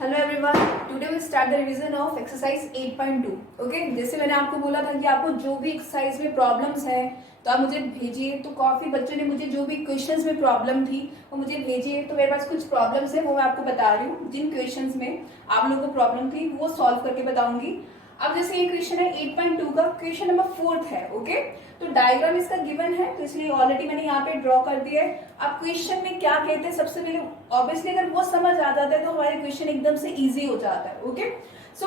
Hello everyone, today will start the revision of exercise 8.2। Okay, जैसे मैंने आपको बोला था कि आपको जो भी एक्सरसाइज में प्रॉब्लम्स हैं तो आप मुझे भेजिए। तो काफी बच्चों ने मुझे जो भी क्वेश्चंस में प्रॉब्लम थी वो मुझे भेजिए। तो मेरे पास कुछ प्रॉब्लम्स है, वो मैं आपको बता रही हूँ। जिन क्वेश्चंस में आप लोगों को प्रॉब्लम थी वो सॉल्व करके बताऊंगी। अब जैसे ये क्वेश्चन है 8.2 का, क्वेश्चन नंबर 4 है। ओके, तो डायग्राम इसका गिवन है, तो इसलिए ऑलरेडी मैंने यहाँ पे ड्रॉ कर दिया है। अब क्वेश्चन में क्या कहते हैं, सबसे पहले ऑब्वियसली अगर वो समझ आ जाता है तो हमारे क्वेश्चन एकदम से इजी हो जाता है। Okay, so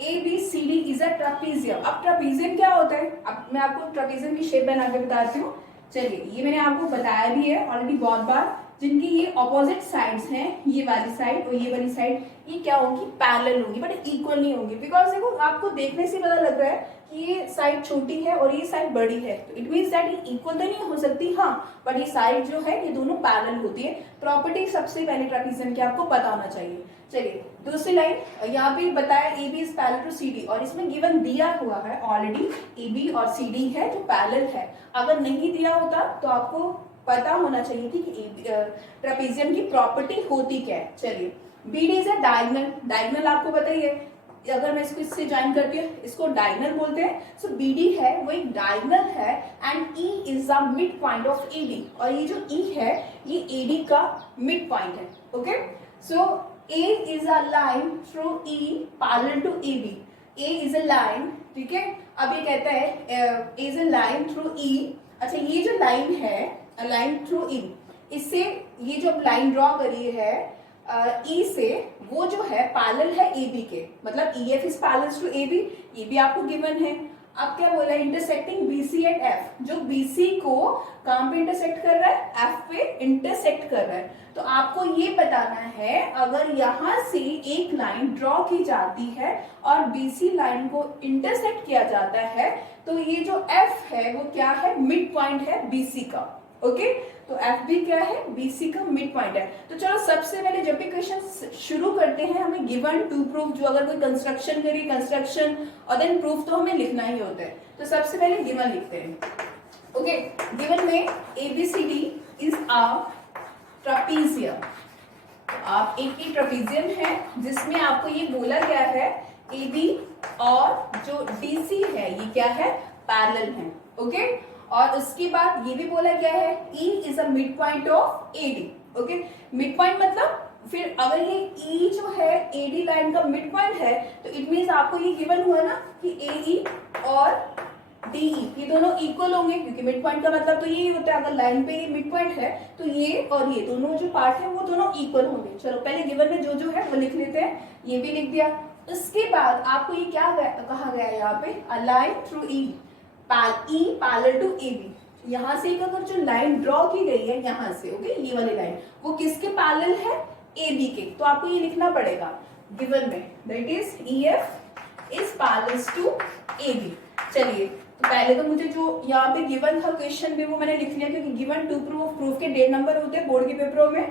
ABCD is a trapezium. अब ट्रापीजियम क्या होता है, अब मैं आपको ट्रापीजियम की शेप बना के बताती हूँ। चलिए, ये मैंने आपको बताया भी है ऑलरेडी बहुत बार। जिनकी ये ऑपोजिट साइड्स हैं, ये वाली साइड और ये वाली साइड, ये क्या होगी, पैरेलल होगी, बट इक्वल नहीं होगी। बिकॉज देखो, आपको देखने से पता लग रहा है कि ये साइड छोटी है और ये साइड बड़ी है, तो इट मीन्स दैट ये इक्वल तो नहीं हो सकती, हाँ, बट ये साइड जो है ये दोनों पैरेलल होती है। प्रॉपर्टी सबसे पहले ट्रापीजियम की आपको पता होना चाहिए। चलिए, दूसरी लाइन यहाँ पे बताया AB is parallel to CD, और इसमें गिवन दिया हुआ है ऑलरेडी AB और CD है जो पैरेलल है। अगर नहीं दिया होता तो आपको पता होना चाहिए थी कि ट्रापीजियम की प्रॉपर्टी होती क्या है। चलिए, BD is a diagonal. Diagonal आपको पता ही है, अगर मैं इसको इससे ज्वाइन करती हूँ इसको डायगोनल बोलते हैं। सो BD है वो एक डायगोनल है, and E is the mid point of AD, और ये जो E है ये AD का मिड पॉइंट है। Okay, so A is a line through E parallel to AB। A is a line, ठीक है। अब ये कहता है A is a line through E। अच्छा, ये जो लाइन है लाइन थ्रू E, इससे ये जो लाइन ड्रॉ करी है E से, वो जो है पैरेलल है AB के, मतलब EF is parallel to AB, ये भी आपको गिवन है। अब क्या बोला है, इंटरसेक्टिंग BC एट F, जो BC को कहां पे इंटरसेक्ट कर रहा है, F पे इंटरसेक्ट कर रहा है। तो आपको ये बताना है, अगर यहां से एक लाइन ड्रॉ की जाती है और BC लाइन को इंटरसेक्ट किया जाता है, तो ये जो F है वो क्या है, मिड पॉइंट है BC का। ओके, तो एफ भी क्या है, BC का मिड पॉइंट है। तो चलो, सबसे पहले जब भी क्वेश्चन शुरू करते हैं हमें गिवन टू प्रूफ, जो अगर कोई कंस्ट्रक्शन करी कंस्ट्रक्शन और देन प्रूफ, तो हमें लिखना ही होता है। तो सबसे पहले गिवन लिखते हैं। ओके, गिवन में ABCD इज अ ट्रापीजियम। आप एक ट्रापीजियम है जिसमें आपको ये बोला गया है AB और जो DC है ये क्या है, पैरेलल है। ओके, और उसके बाद ये भी बोला गया है E is a mid point of AD। Okay, mid point मतलब फिर अगर ये E जो है AD लाइन का मिड पॉइंट है, तो इट मीन्स आपको ये गिवन हुआ ना कि AE और DE ये दोनों इक्वल होंगे, क्योंकि मिड पॉइंट का मतलब तो यही होता है, अगर लाइन पे ये मिड पॉइंट है तो ये और ये दोनों जो पार्ट है वो दोनों इक्वल होंगे। चलो, पहले गिवन में जो जो है वो लिख लेते हैं, ये भी लिख दिया। उसके बाद आपको ये क्या कहा गया है यहाँ पे, a line through E parallel to AB। यहाँ से अगर जो लाइन ड्रॉ की गई है यहाँ से, ओके, ये वाली लाइन वो किसके पैरेलल है, AB के। तो आपको ये लिखना पड़ेगा गिवन में, that is EF is parallel to AB। चलिए, तो पहले तो मुझे जो यहाँ पे गिवन था क्वेश्चन में वो मैंने लिख लिया, क्योंकि गिवन टू प्रूफ, प्रूफ के 1.5 नंबर होते हैं बोर्ड के पेपरों में।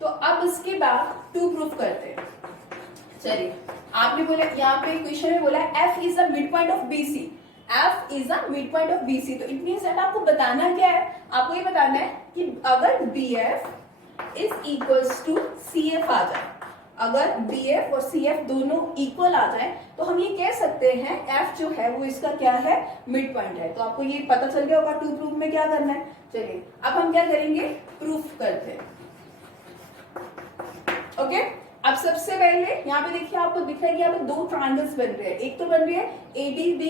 तो अब उसके बाद टू प्रूफ करते हैं। चलिए, आपने बोला यहाँ पे क्वेश्चन में बोला F is the mid point of BC। F is the mid point of BC, तो इट मींस दैट आपको बताना क्या है, आपको ये बताना है कि अगर BF is equals to CF आ जाए, अगर BF और CF दोनों इक्वल आ जाए तो हम ये कह सकते हैं F जो है वो इसका क्या है, मिड पॉइंट है। तो आपको ये पता चल गया होगा टू प्रूफ में क्या करना है। चलिए, अब हम क्या करेंगे, प्रूफ करते हैं। ओके, अब सबसे पहले यहाँ पे देखिए, आपको दिख रहा है कि यहाँ पे दो ट्रायंगल्स बन रहे हैं। एक तो बन रही है ADB,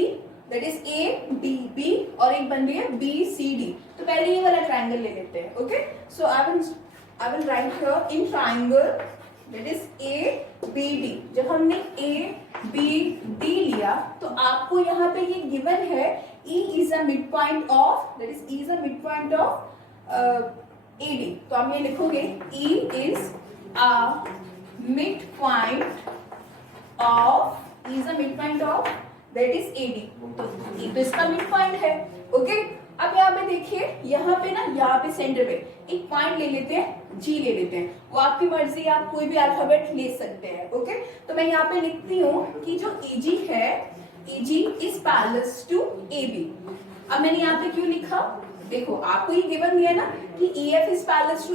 दैट इज ADB, और एक बन रही है BCD। तो पहले ये वाला ट्रायंगल ले लेते हैं। Okay, so I will write here in triangle that is ABD। जब हमने ABD लिया तो आपको यहाँ पे ये गिवन है E is a mid point of, that is E is a mid point of AD। तो आप ये लिखोगे E is a mid point of, E is a mid point of that is AD। तो E तो इसका mid point है। Okay, अब यहाँ पे देखिए, यहाँ पे ना, यहाँ पे सेंटर पे एक पॉइंट ले लेते हैं, G ले लेते हैं, वो आपकी मर्जी, आप कोई भी अल्फाबेट ले सकते हैं। ओके, तो मैं यहाँ पे लिखती हूँ कि जो AG है, AG is parallel to AB। अब मैंने यहाँ पे क्यों लिखा, देखो आपको ये गिवन दिया ना कि EF is parallel to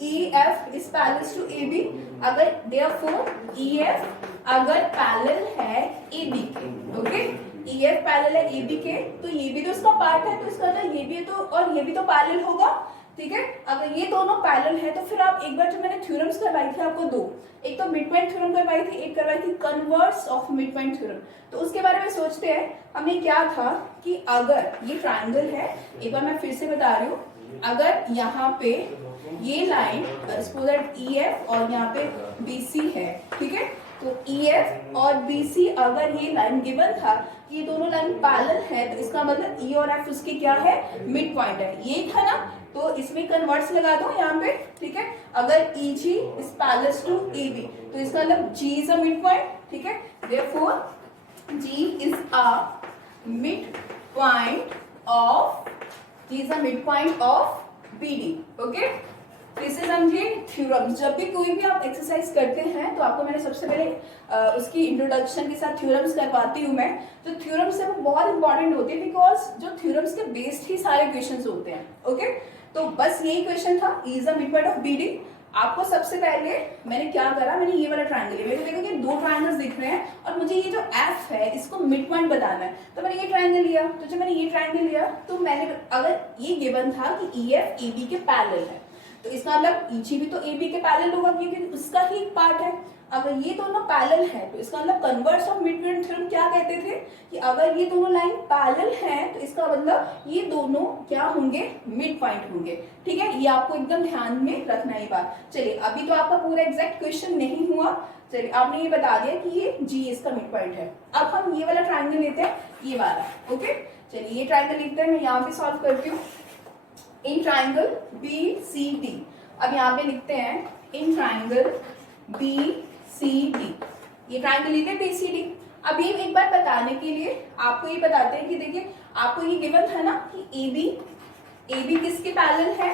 EF is parallel to AB, अगर therefore EF अगर पैरेलल है AB के, ओके, EF पैरेलल है AB के, तो ये भी तो इसका पार्ट है, तो इसका मतलब ये भी तो और ये भी तो पैरेलल होगा, ठीक है। अगर ये दोनों पैरेलल है तो फिर आप एक बार जो मैंने थ्योरम्स करवाई थी आपको दो, एक तो मिड पॉइंट थ्योरम करवाई थी, एक करवाई थी converse of mid point theorem. तो उसके बारे में सोचते हैं, हमने क्या था कि अगर ये ट्रायंगल है, एक बार मैं फिर से बता रही हूँ, अगर यहाँ पे ये लाइन सपोज दैट EF और यहाँ पे BC है, ठीक है, तो EF और BC अगर ये लाइन गिवन था कि ये दोनों लाइन पैरेलल है, तो इसका मतलब E और F उसके क्या है, मिड पॉइंट है, ये था ना, तो इसमें कन्वर्ट्स लगा दो यहाँ पे, ठीक है। अगर EG is parallel to AB, तो इसका मतलब G is a mid point, ठीक है, therefore G is a mid point of G is a mid point of BD, okay. इसे समझिए थ्योरम्स, जब भी कोई भी आप एक्सरसाइज करते हैं तो आपको मैंने सबसे पहले उसकी इंट्रोडक्शन के साथ थ्योरम्स करवाती हूँ मैं, तो थ्योरम्स है वो बहुत इंपॉर्टेंट होते हैं, बिकॉज जो थ्योरम्स के बेस्ड ही सारे क्वेश्चंस होते हैं, ओके। तो बस यही क्वेश्चन था, E is the mid point of BD। आपको सबसे पहले मैंने क्या करा, मैंने ये वाला ट्रायंगल लिया, मेरे को देखो कि दो ट्रायंगल्स दिख रहे हैं और मुझे ये जो F है इसको मिड पॉइंट बताना है, तो मैंने ये ट्रायंगल लिया। तो जब मैंने ये ट्रायंगल लिया तो मैंने, अगर ये गिवन था कि EF AB के पैरेलल है, तो इसका मतलब EG भी तो AB के पैरेलल होगा क्योंकि उसका ही एक पार्ट है। अगर ये दोनों पैरेलल है तो इसका मतलब converse of mid point theorem क्या कहते थे कि अगर ये दोनों लाइन पैरेलल हैं तो इसका मतलब ये दोनों क्या होंगे, मिड पॉइंट होंगे, ठीक है। ये आपको एकदम ध्यान में रखना है बात। चलिए अभी तो आपका पूरा एग्जैक्ट क्वेश्चन नहीं हुआ, चलिए आपने ये बता दिया कि ये G इसका मिड पॉइंट है। अब हम ये वाला ट्रायंगल लेते हैं, ये वाला, ओके। चलिए ये ट्रायंगल लिखते हैं, मैं यहाँ पे सॉल्व करती हूँ। इन ट्रायंगल BCD, अब यहाँ पे लिखते हैं इन ट्रायंगल BCD, ये ट्रायंगल लिखते हैं BCD। अब ये एक बार बताने के लिए आपको ये बताते हैं कि देखिए आपको ये गिवन था ना कि AB किसके पैरेलल है,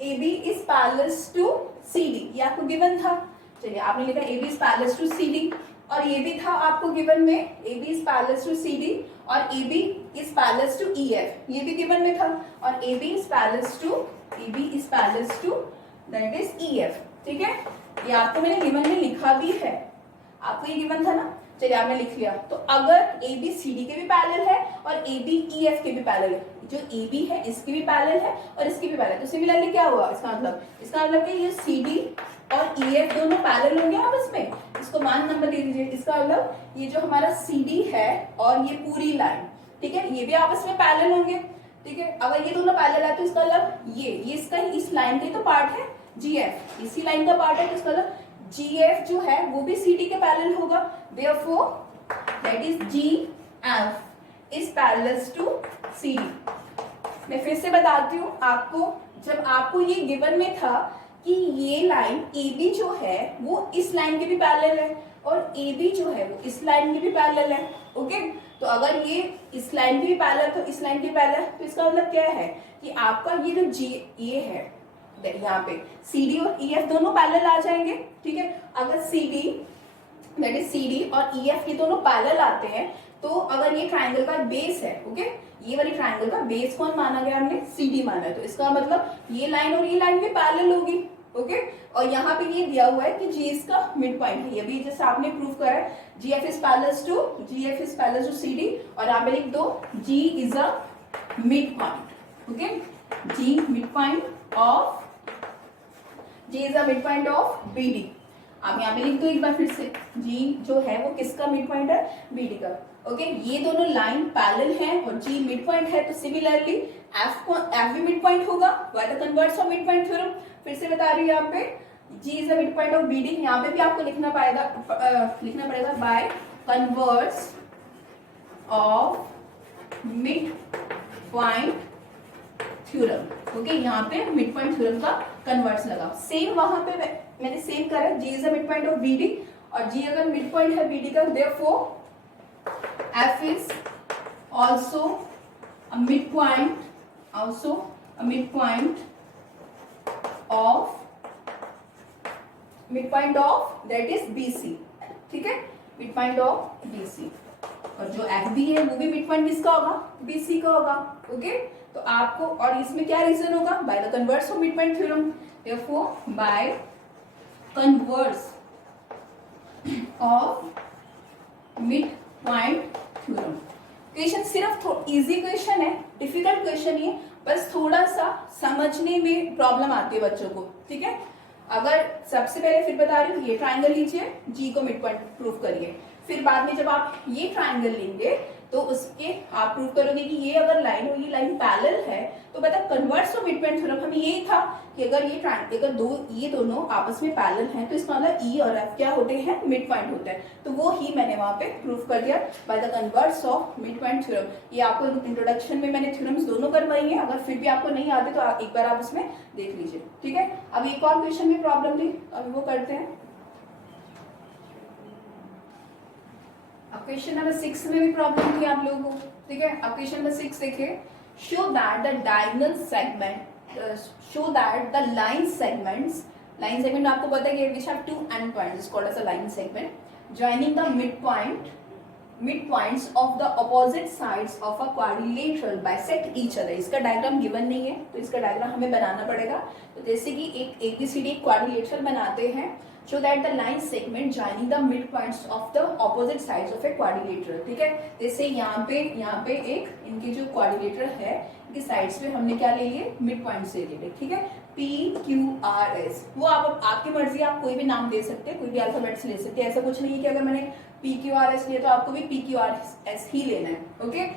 AB is parallel to CD, ये आपको गिवन था। चलिए आपने लिखा AB is parallel to CD, और ये भी था आपको गिवन में AB is parallel to CD और AB is parallel to EF, ये भी गिवन में था, और AB is parallel to that is EF, ठीक है। ये आपको मैंने गिवन में लिखा भी है, आपको ये गिवन था ना, चलिए आपने लिख लिया। तो अगर AB CD के भी पैरेलल है और AB EF के भी पैरेलल है, जो AB है इसके भी पैरेलल है और इसके भी पैरेलल, तो सिमिलरली क्या हुआ, इसका मतलब कि ये CD और EF दोनों पैरेलल होंगे आपस में, इसको मान नंबर दे दीजिए। इसका मतलब ये जो हमारा CD है और ये पूरी लाइन, ठीक है, ये भी आपस में पैरेलल होंगे, ठीक है। अगर ये दोनों पैरेलल है तो इसका मतलब ये इसका इस लाइन का तो पार्ट है GF, इसी लाइन का पार्ट है, तो इसका मतलब GF जो है वो भी CD के पैरेलल होगा, therefore that is GF is parallel to CD। मैं फिर से बताती हूँ आपको, जब आपको ये गिवन में था कि ये लाइन AB जो है वो इस लाइन के भी पैरेलल है और AB जो है वो इस लाइन के भी पैरेलल है, ओके। तो अगर ये इस लाइन के भी पैरेलल तो इस लाइन के पैरेलल, तो इसका मतलब क्या है कि आपका ये जो ये है यहाँ पे CD और EF दोनों पैरेलल आ जाएंगे, ठीक है। अगर CD दैट इज CD और EF ये दोनों पैरेलल आते हैं, तो अगर ये ट्रायंगल का बेस है, ओके, ये वाली ट्रायंगल का बेस कौन माना गया, हमने CD माना है, तो इसका मतलब ये लाइन और ये लाइन भी पैरेलल होगी, ओके। और यहाँ पे ये दिया हुआ है कि G इसका मिड पॉइंट है, ये भी जैसे आपने प्रूव करा है, GF is parallel to CD, और यहाँ पे लिख दो G is a mid point, okay, G mid point of G is a mid point of BD। आप यहाँ पे लिख दो एक बार फिर से, G जो है वो किसका मिड पॉइंट है, BD का, ओके। ये दोनों लाइन पैरेलल हैं और G मिड पॉइंट है, तो सिमिलरली F भी मिड पॉइंट होगा by the converse of mid point theorem. फिर से बता रही हूँ यहाँ पे G is the mid point of BD, यहाँ पे भी आपको लिखना पड़ेगा by converse of mid point theorem, okay. यहाँ पे मिड पॉइंट थ्योरम का कन्वर्स लगा, सेम वहां पे मैंने सेम करा, G is the mid point of BD, और G अगर मिड पॉइंट है BD का, therefore F is also a midpoint of that is BC, ठीक है, midpoint of BC। और जो FB है वो भी midpoint किसका होगा, BC का होगा, ओके। तो आपको, और इसमें क्या रीजन होगा, by the converse of mid point theorem. therefore by converse of mid point theorem. Question सिर्फ इजी क्वेश्चन है, डिफिकल्ट क्वेश्चन नहीं है, बस थोड़ा सा समझने में प्रॉब्लम आती है बच्चों को, ठीक है। अगर सबसे पहले फिर बता रही हूँ, ये ट्राइंगल लीजिए, जी को मिड पॉइंट प्रूव करिए, फिर बाद में जब आप ये ट्राइंगल लेंगे तो उसके आप प्रूव करोगे कि ये अगर लाइन और ये लाइन पैरेलल है तो बता converse of mid point theorem हमें यही था कि अगर ये अगर ये दोनों आपस में पैरेलल हैं तो इसका मतलब ई और एफ क्या होते हैं, मिड पॉइंट होते हैं। तो वो ही मैंने वहां पे प्रूव कर दिया by the converse of mid point theorem. ये आपको इंट्रोडक्शन में मैंने थ्योरम्स दोनों करवाई है, अगर फिर भी आपको नहीं आते तो एक बार आप उसमें देख लीजिए, ठीक है। अब एक और क्वेश्चन में प्रॉब्लम थी, अभी वो करते हैं। अब क्वेश्चन नंबर 6 में भी प्रॉब्लम थी आप लोगों को, ठीक है। अब क्वेश्चन नंबर 6 देखिए, show that the diagonal segment show that the line segment आपको पता है कि which have two end points is called as a line segment joining the mid points of the opposite sides of a quadrilateral bisect each other. इसका diagram given नहीं है तो इसका diagram हमें बनाना पड़ेगा। तो जैसे कि एक एबीसीडी क्वाड्रिलेटरल बनाते हैं, show that the line segment joining the midpoints of the opposite sides of a quadrilateral, ठीक है। जैसे यहाँ पे एक इनके जो क्वाड्रिलेटरल है इनकी साइड्स पे हमने क्या ले लिए, मिड पॉइंट्स ले लिए, ठीक है। P Q R S, वो आपकी मर्जी, आप कोई भी नाम दे सकते हैं, कोई भी अल्फाबेट्स ले सकते हैं। ऐसा कुछ नहीं है कि अगर मैंने P Q R S लिया तो आपको भी P Q R S ही लेना है, okay.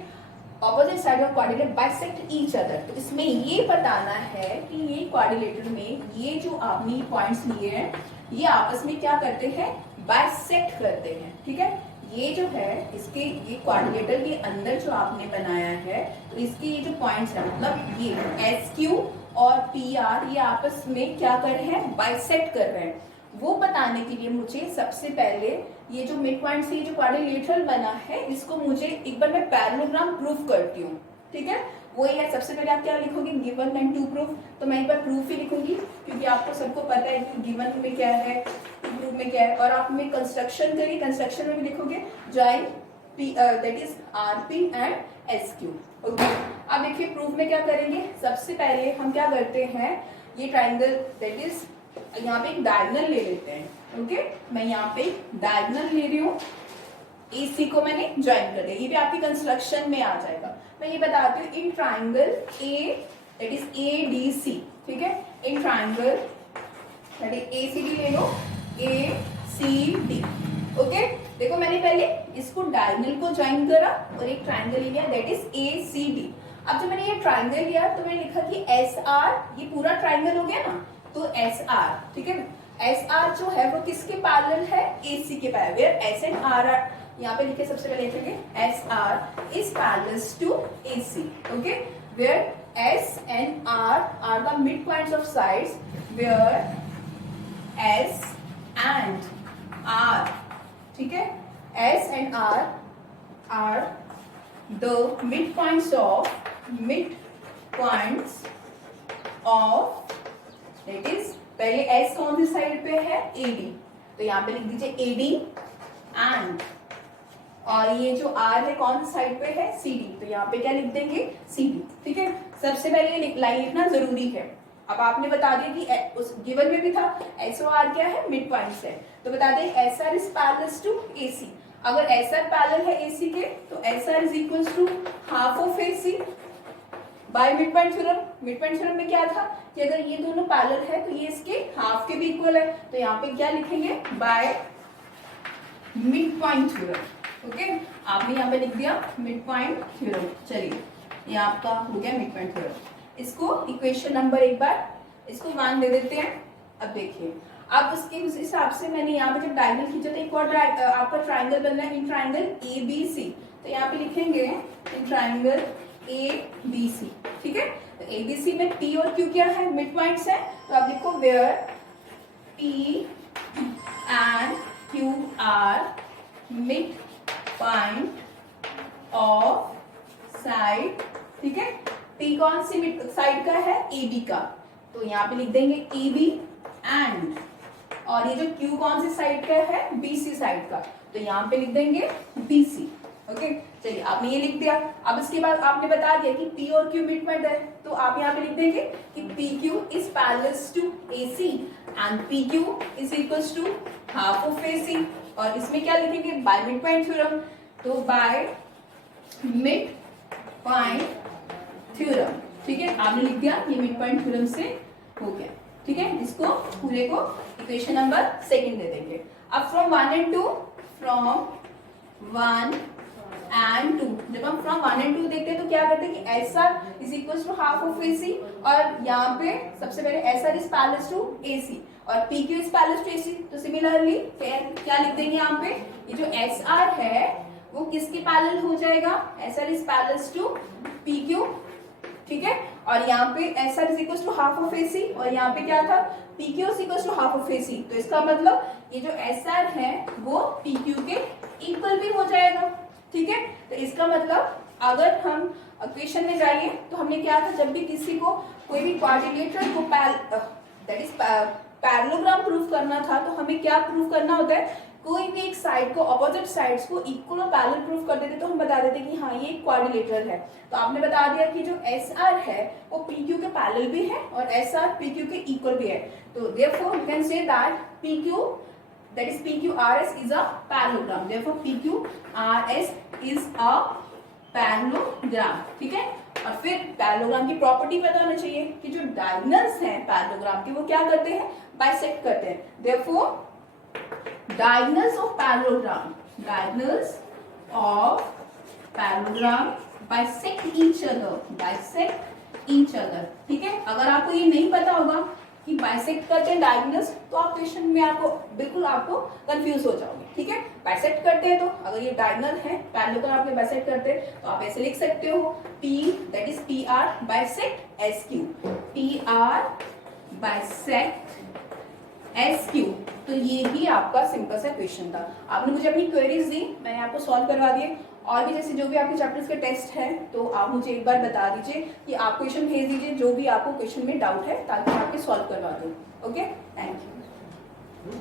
Opposite side of quadrilateral bisect each other, तो इसमें ये बताना है कि ये क्वाड्रिलेटरल में ये जो आपने पॉइंट्स लिए हैं ये आपस में क्या करते हैं, बाइसेक्ट करते हैं, ठीक है। ये जो है इसके ये क्वाड्रिलेटरल के अंदर जो आपने बनाया है तो इसके ये जो पॉइंट्स है मतलब ये एस क्यू और पी आर ये आपस में क्या कर रहे हैं, बाइसेक्ट कर रहे हैं। वो बताने के लिए मुझे सबसे पहले ये जो मिड पॉइंट से जो क्वाड्रिलेटरल बना है इसको मुझे एक बार मैं पैरेललोग्राम प्रूफ करती हूँ, ठीक है। वही है, सबसे पहले आप क्या लिखोगे, गिवन एंड टू प्रूफ। तो मैं एक बार प्रूफ ही लिखूंगी क्योंकि आपको सबको पता है कि गिवन में क्या है, प्रूफ में क्या है। और आप में कंस्ट्रक्शन करिए, कंस्ट्रक्शन में भी लिखोगे join P that is R P and S Q, okay. अब देखिए प्रूफ में क्या करेंगे, सबसे पहले हम क्या करते हैं, ये ट्राइंगल दैट इज यहाँ पे एक डायगोनल ले लेते हैं, ओके। मैं यहाँ पे डायगोनल ले रही हूँ, AC को मैंने ज्वाइन कर दिया, ये भी आपकी कंस्ट्रक्शन में आ जाएगा। मैं ये बताती हूँ, in triangle A that is ADC, ठीक है। In triangle that is ACD ले लो, ACD, ओके। देखो मैंने पहले इसको डायगोनल को ज्वाइन करा और एक ट्राइंगल लिया दैट इज ACD। अब जब मैंने ये ट्राइंगल लिया तो मैंने लिखा कि SR, ये पूरा ट्राइंगल हो गया ना, तो SR, ठीक है। SR जो है वो किसके पैरेलल है, AC के parallel, where S and R are, यहाँ पे लिखे सबसे पहले लिखेंगे SR is parallel to AC, okay, where S and R are the midpoints of sides where S and R, ठीक है, S and R are the midpoints of that is पहले S कौन सी साइड पे है, AD, तो यहाँ पे लिख दीजिए AD एंड और ये जो R है कौन सी साइड पे है, CD, तो यहाँ पे क्या लिख देंगे, CD, ठीक है। सबसे पहले ये लाइन लिखना जरूरी है। अब आपने बता दिया कि उस गिवन में भी था S और R क्या है, मिड पॉइंट्स है, तो बता दें SR is parallel to AC। अगर SR पैरेलल है AC के तो SR is equal to half of AC by mid point theorem. Mid point theorem में क्या था कि अगर ये दोनों पैरेलल है तो ये इसके हाफ के भी इक्वल है, तो यहाँ पे क्या लिखेंगे, by mid point theorem, okay. आपने यहाँ पे लिख दिया मिड पॉइंट थ्योरम। चलिए ये आपका हो गया मिड पॉइंट थ्योरम। इसको इक्वेशन नंबर एक बार इसको 1 दे देते हैं। अब देखिए, अब उसके उस हिसाब से मैंने यहाँ पे जब डायगोनल खींचा तो एक और आपका ट्राइंगल बन रहा है, इन ट्राइंगल ABC, तो यहाँ पे लिखेंगे इन ट्राइंगल ABC, ठीक है। तो ABC में P और Q क्या है, मिड पॉइंट्स है, तो आप लिखो where P and Q are mid point of side, ठीक है। P कौन सी मिड साइड का है, AB का, तो यहाँ पे लिख देंगे AB एंड, और ये जो Q कौन सी साइड का है, BC साइड का, तो यहाँ पे लिख देंगे BC, ओके चलिए आपने ये लिख दिया। अब इसके बाद आपने बता दिया कि P और Q मिड पॉइंट है, तो आप यहाँ पे लिख देंगे कि PQ is parallel to AC and PQ is equals to half of AC। और इसमें क्या लिखेंगे, बाय मिड पॉइंट थ्योरम। तो बाय मिड पॉइंट थ्योरम, ठीक है आपने लिख दिया, ये मिड पॉइंट थ्योरम से हो गया। ठीक है, इसको पूरे को इक्वेशन नंबर सेकंड दे देंगे। अब फ्रॉम 1 एंड 2, फ्रॉम 1 एंड 2, जब हम फ्रॉम 1 एंड 2 देखते हैं तो क्या करते हैं कि S R is equal to half of AC, और यहाँ पे सबसे पहले S R is parallel to AC और PQ is parallel to AC। तो सिमिलरली फिर क्या लिख देंगे यहाँ पे, ये जो एस आर है वो किसके पैरेलल हो जाएगा, S R is parallel to PQ, ठीक है। और यहाँ पे S R is equal to half of AC और यहाँ पे क्या था, PQ is equal to half of AC। तो इसका मतलब ये जो एस आर है वो PQ के इक्वल भी हो जाएगा, ठीक है। तो इसका मतलब अगर हम इक्वेशन में जाइए तो हमने क्या था, जब भी किसी को कोई भी क्वाड्रिलेटरल को दैट इज पैरेललोग्राम प्रूफ करना था तो हमें क्या प्रूफ करना होता है, कोई भी एक साइड को, ऑपोजिट साइड्स को इक्वल और पैरेलल प्रूफ कर देते तो हम बता देते कि हाँ ये एक क्वाड्रिलेटरल है। तो आपने बता दिया कि जो एस आर है वो PQ के पैरेलल भी है और एस आर PQ के इक्वल भी है। तो therefore you can say that PQ that is PQRS is a parallelogram, therefore PQRS is a parallelogram, ठीक है। और फिर पैरेललोग्राम की प्रॉपर्टी पता होना चाहिए कि जो डायगोनल्स हैं पैरेललोग्राम के वो क्या करते हैं, बाइसेक्ट करते हैं। therefore diagonals of parallelogram bisect each other, ठीक है। अगर आपको ये नहीं पता होगा कि बाइसेक्ट करते हैं डायगोनल्स तो आप क्वेश्चन में आपको कंफ्यूज हो जाओगे, ठीक है। बाइसेक्ट करते हैं तो अगर ये डायगोनल है पैरेललोग्राम आपके बाइसेक्ट करते हैं तो आप ऐसे लिख सकते हो P that is PR bisect SQ, PR bisect SQ। तो ये ही आपका सिंपल सा क्वेश्चन था। आपने मुझे अपनी क्वेरीज दी, मैंने आपको सॉल्व करवा दिए। और भी जैसे जो भी आपके चैप्टर्स के टेस्ट हैं तो आप मुझे एक बार बता दीजिए कि आप क्वेश्चन भेज दीजिए जो भी आपको क्वेश्चन में डाउट है ताकि मैं आपके सॉल्व करवा दूँ। Okay, thank you.